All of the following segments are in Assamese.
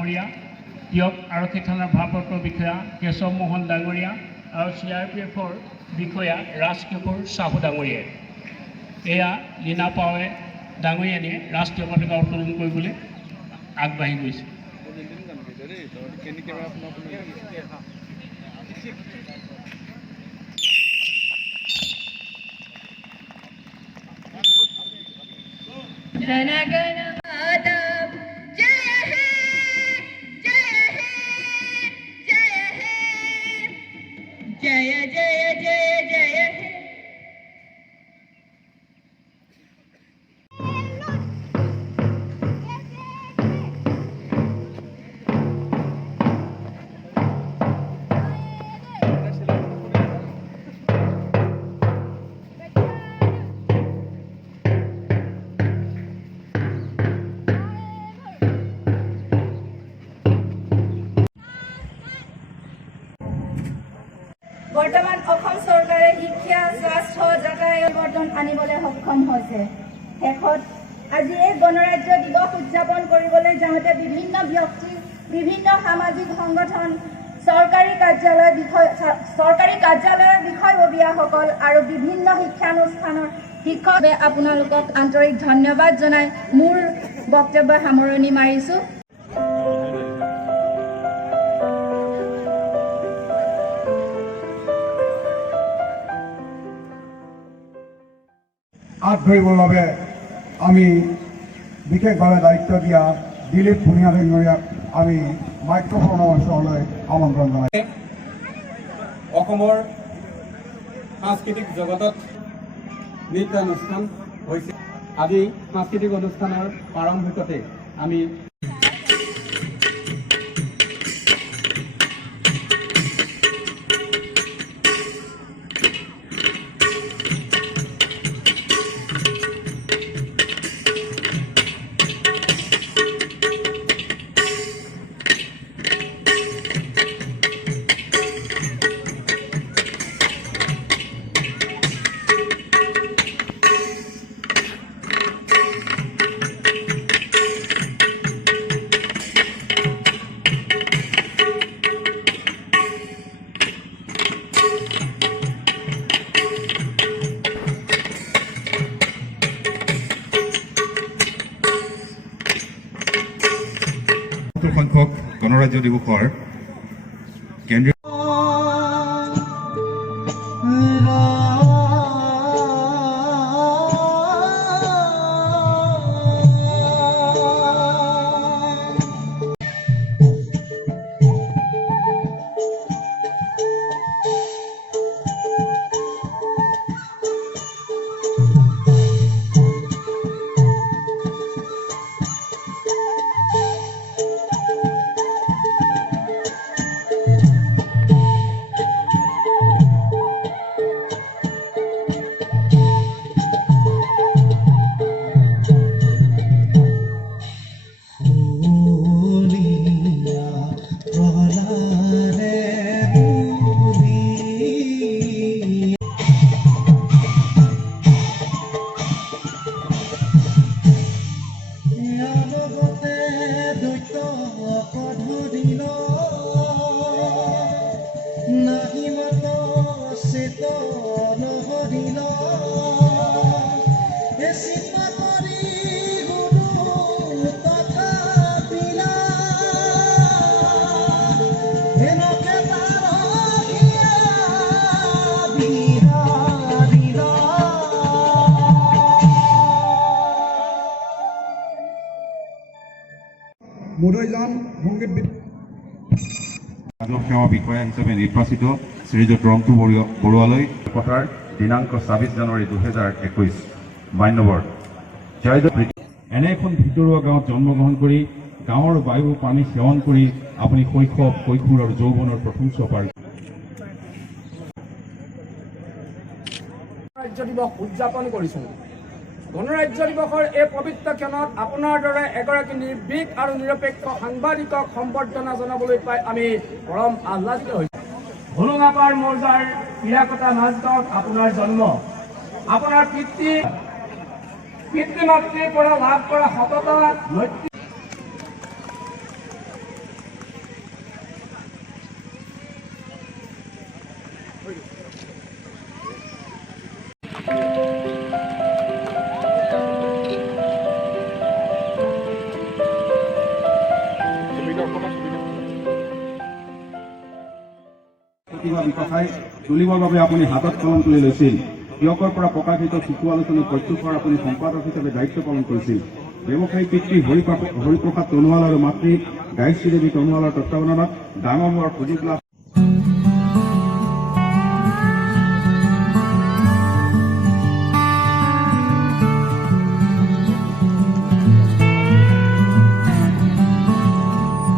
ডাঙৰীয়া, টিয়ক আৰক্ষী থানাৰ ভাৰপ্ৰাপ্ত বিষয়া কেশৱ মোহন ডাঙৰীয়া আৰু CRPFৰ বিষয়া ৰাজকিশোৰ চাহু ডাঙৰীয়াই। এয়া লীনা পাৱে ডাঙৰীয়ানীয়ে ৰাষ্ট্ৰীয় পতাকা উত্তোলন কৰিবলৈ আগবাঢ়ি গৈছে। বৰ্তমান অসম চৰকাৰে শিক্ষা, স্বাস্থ্য, যাতায়াত পৰিৱৰ্তন আনিবলৈ সক্ষম হৈছে। শেষত আজি এই গণৰাজ্য দিৱস উদযাপন কৰিবলৈ যাওঁতে বিভিন্ন ব্যক্তি, বিভিন্ন সামাজিক সংগঠন, চৰকাৰী কাৰ্যালয়ৰ বিষয়ববীয়াসকল আৰু বিভিন্ন শিক্ষানুষ্ঠানৰ শিক্ষক আপোনালোকক আন্তৰিক ধন্যবাদ জনাই মোৰ বক্তব্য সামৰণি মাৰিছোঁ। আগবাঢ়িবৰ বাবে আমি বিশেষভাৱে দায়িত্ব দিয়া দিলীপ ভূঞা ডাঙৰীয়াক আমি মাইক্ৰফোনৰ ওচৰলৈ আমন্ত্ৰণ জনাই। অসমৰ সাংস্কৃতিক জগতত নৃত্যানুষ্ঠান হৈছে। আজি সাংস্কৃতিক অনুষ্ঠানৰ প্ৰাৰম্ভিকতে আমি সংখ্যক গণৰাজ্য দিৱসৰ কেন্দ্ৰীয় মুদৈজান সংগীত ৰাজহ সেৱা বিষয়া হিচাপে নিৰ্বাচিত শ্ৰীযুত ৰংটু বৰুৱালৈ পতাৰ দিনাংক ২৬ জানুৱাৰী ২০২১ মান্যবৰ জয়দেৱ। এনে এখন ভিতৰুৱা গাঁৱত জন্মগ্ৰহণ কৰি গাঁৱৰ বায়ু পানী সেৱন কৰি আপুনি শৈশৱ, কৈশোৰ আৰু যৌৱনৰ প্ৰথম চপাৰ গণৰাজ্য দিৱস উদযাপন কৰিছোঁ। গণৰাজ্য দিৱসৰ এই পবিত্ৰ ক্ষণত আপোনাৰ দৰে এগৰাকী নিৰ্ভীক আৰু নিৰপেক্ষ সাংবাদিকক সম্বৰ্ধনা জনাবলৈ পাই আমি পৰম আহ্লাদিত হৈছোঁ। হোলোঙাপাৰ মৌজাৰ হিৰাকটা মাজগাঁৱত আপোনাৰ জন্ম। আপোনাৰ পিতৃ মাতৃৰ পৰা লাভ কৰা সততা, প্ৰতিভা বিকশাই তুলিবৰ বাবে আপুনি হাতত কলম তুলি লৈছিল। তিয়কৰ পৰা প্ৰকাশিত শিশু আলোচনী প্ৰত্যুষৰ আপুনি সম্পাদক হিচাপে দায়িত্ব পালন কৰিছিল। ব্যৱসায়ী পিতৃ হৰিপ্ৰসাদ সোণোৱাল আৰু মাতৃ গায়ত্ৰী দেৱী সোণোৱালৰ তত্বাৱধানত ডাঙৰ হোৱাৰ সুযোগ লাভ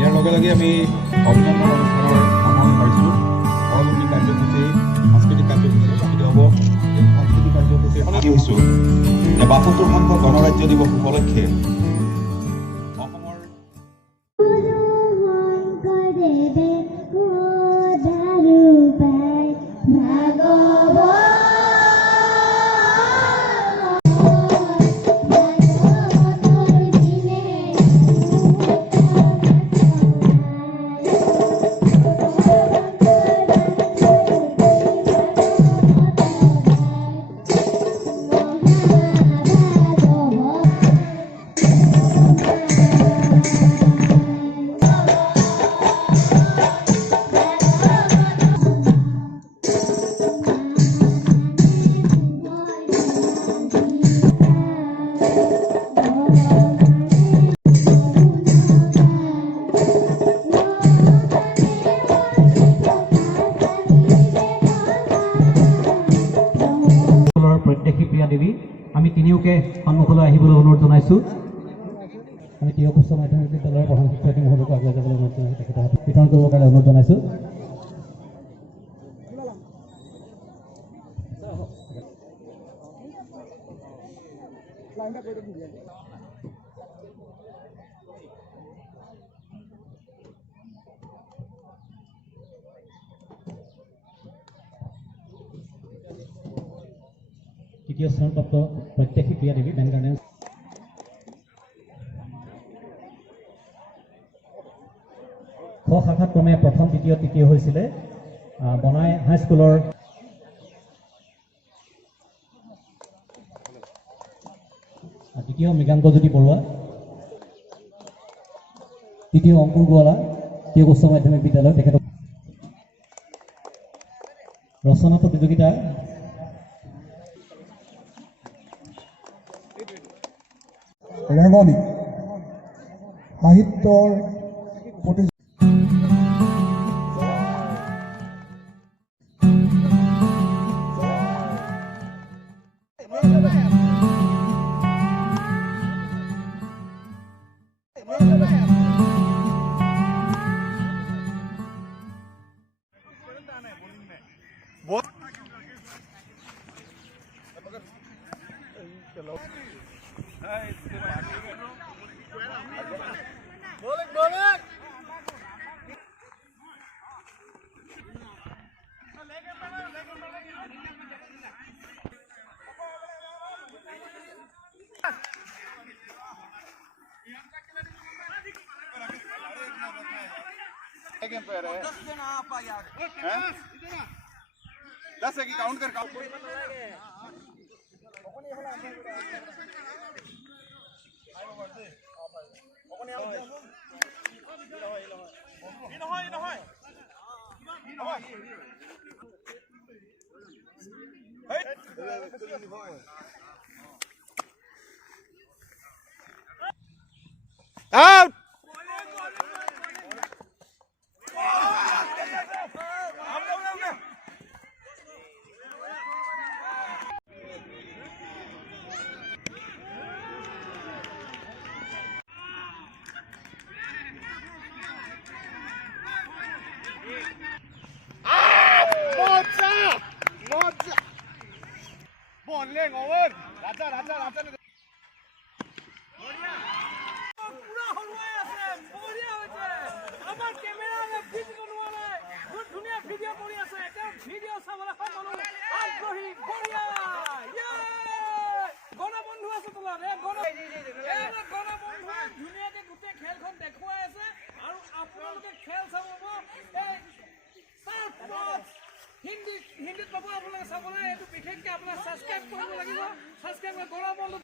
ইয়াৰ লগে লগে আমি অভিনন্দন অনুষ্ঠানৰ সামৰণি মাৰিছোঁ। পৰৱৰ্তী কাৰ্যসূচী সাংস্কৃতিক কাৰ্যসূচী অনুষ্ঠিত হ'ব। এই সাংস্কৃতিক কাৰ্যসূচী সামৰি হৈছোঁ যে ৭২সংখ্যক গণৰাজ্য দিৱস উপলক্ষে অসমৰ প্ৰত্যেকী প্ৰিয়া দেৱী আমি তিনিওকে সন্মুখলৈ আহিবলৈ অনুৰোধ জনাইছোঁ। আমি তিয়ক উচ্চ মাধ্যমিক বিদ্যালয়ৰ প্ৰধান শিক্ষয়িত্ৰী মহোদয়ক আগুৱাই যাবলৈ অনুৰোধ জনাইছোঁ। তেখেতৰ হাতত বিতৰণ কৰিবৰ কাৰণে অনুৰোধ জনাইছোঁ। তৃতীয় স্থানপ্ৰাপ্ত প্ৰত্যেকী প্ৰিয়া দেৱী বেন গাৰ্ডেন খ শাখাত ক্ৰমে প্ৰথম দ্বিতীয় তৃতীয় হৈছিলে বনাই হাইস্কুলৰ দ্বিতীয় মৃগাংকজ্যোতি বৰুৱা, তৃতীয় অংকুৰ গোৱালা তিয়ক উচ্চ মাধ্যমিক বিদ্যালয়। তেখেতক ৰচনা প্ৰতিযোগিতা ৰেঙনি সাহিত্যৰ প্ৰতি दस है कि काउंट कर आउट বললেন ওভাৰ ৰাজা ৰাজা ৰাজা পুৰা হলুৱাই আছে বঢ়িয়া হৈছে আমাৰ কেমেৰালে ফিট কোনোৱা নাই বহুত ধুনীয়া ভিডিঅ' কৰি আছে এটা ভিডিঅ' চাবলৈ সকলো আগ্ৰহী বঢ়িয়া গণবন্ধু আছে তোমাৰ গণবন্ধু ধুনীয়াকৈ গোটেই খেলখন দেখুৱাই আছে আৰু আপোনালোকে খেল চাব এই হিন্দীত পাব আপোনালোকে চাবলৈ। এইটো বিশেষকৈ আপোনাৰ ছাবস্ক্ৰাইব কৰিব লাগিব। ছাবস্ক্ৰাইব কৰি গৌৰৱ বন্ধু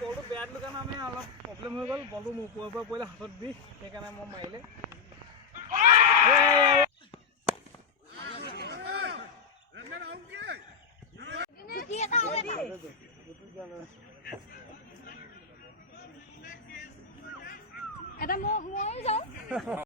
বলটো বেয়া দিলোঁ কাৰণে আমি অলপ প্ৰব্লেম হৈ গ'ল। বলটো মোৰ ওপৰৰ পৰা পৰিলে হাতত বিষ, সেইকাৰণে মই মাৰিলে। এটা মই যাওঁ